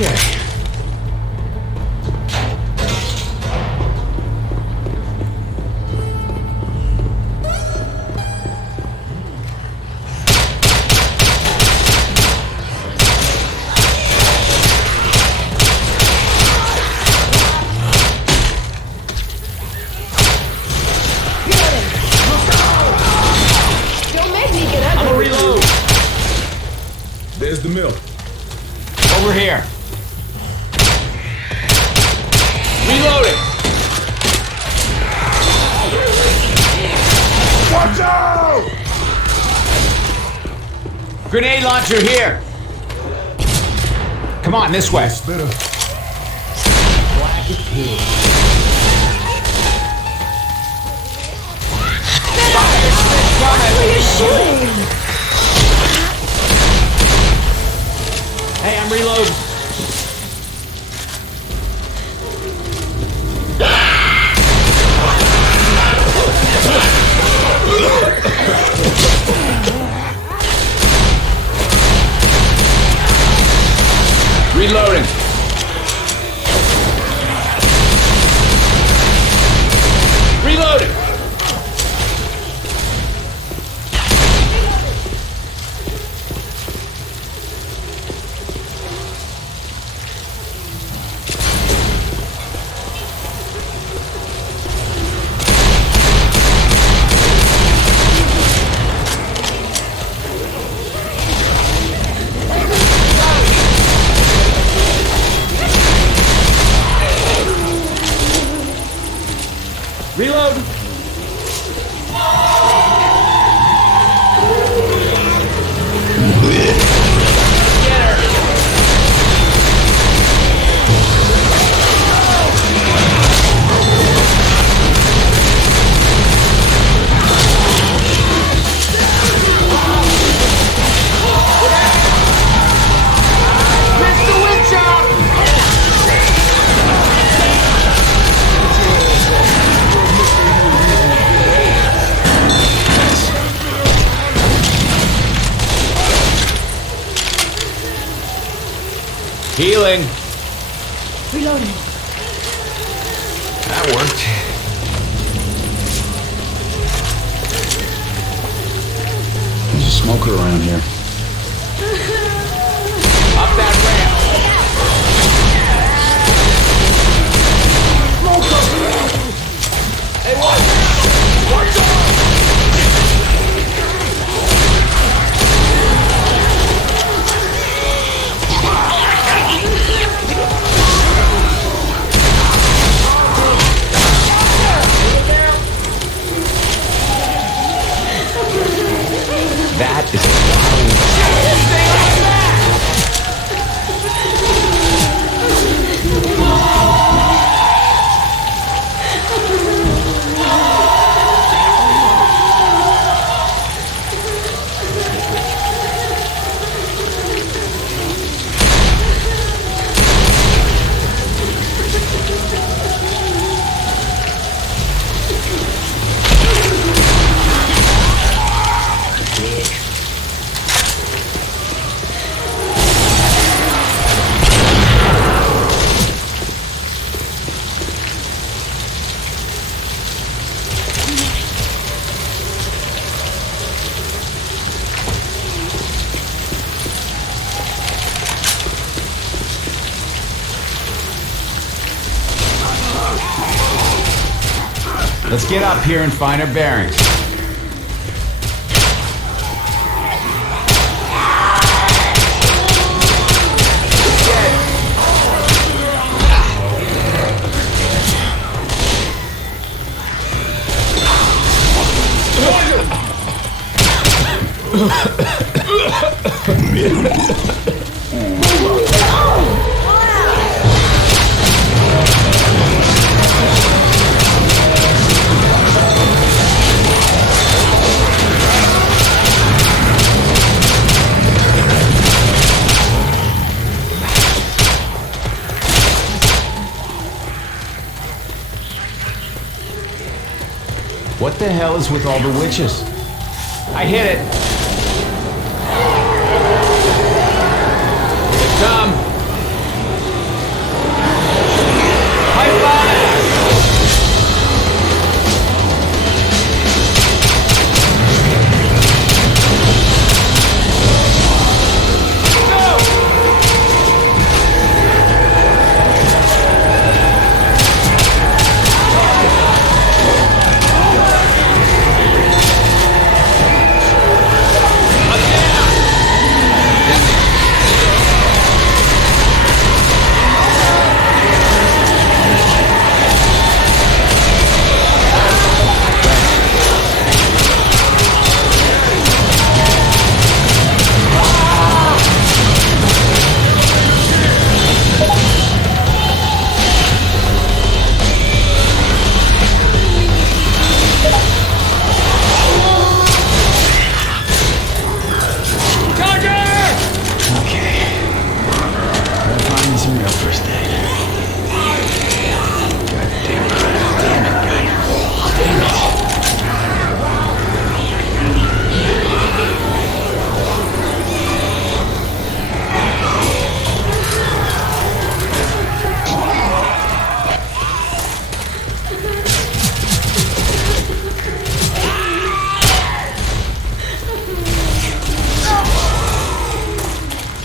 Okay. Don't make me get I'm ugly. gonna reload. There's the mill. Over here. Reloading. Watch out! Grenade launcher here. Come on, this way. Better. What are you shooting? Hey, I'm reloading. Reloading. Reloading. Reload. Healing. Reloading. That worked. There's a smoker around here. Up that ramp. Hey, watch out! That is Let's get up here and find our bearings. What the hell is with all the witches? I hit it. Come.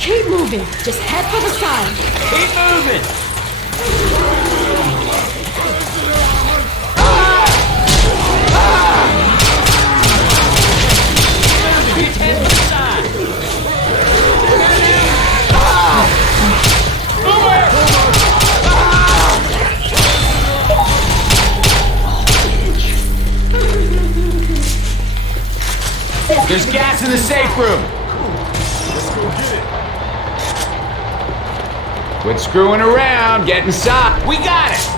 Keep moving. Just head for the sign. Keep moving! Keep heading to the side! There's gas in the safe room! Let's go get it. Quit screwing around, get inside. We got it!